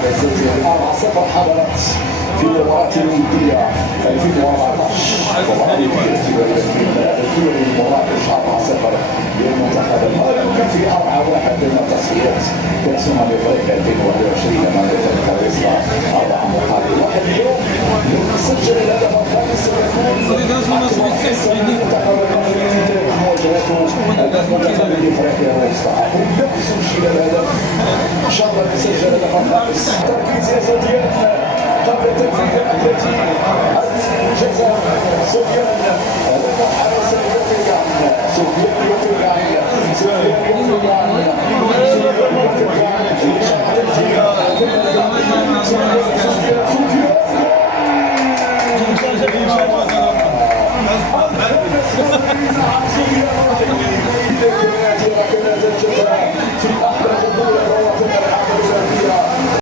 4-0 حضرت في مباراة الودية 2014 مباراة الدوري المراكش 4-0 للمنتخب المغربي. وكان في 4-1 ضمن تصفيات كأس افريقيا 2021 امام الفريق 4 مقابل 1. اليوم سجل الهدف الخامس ويكون حصة للمنتخب المغربي في تاريخ مواجهته المنتخب الافريقي ويستحق يسجل الهدف. ان شاء الله يسجل الهدف الخامس. تركيز يا سفيان قبل تنفيذ التي الجزاء. سفيان المحارس يتوقع سفيان يتوقع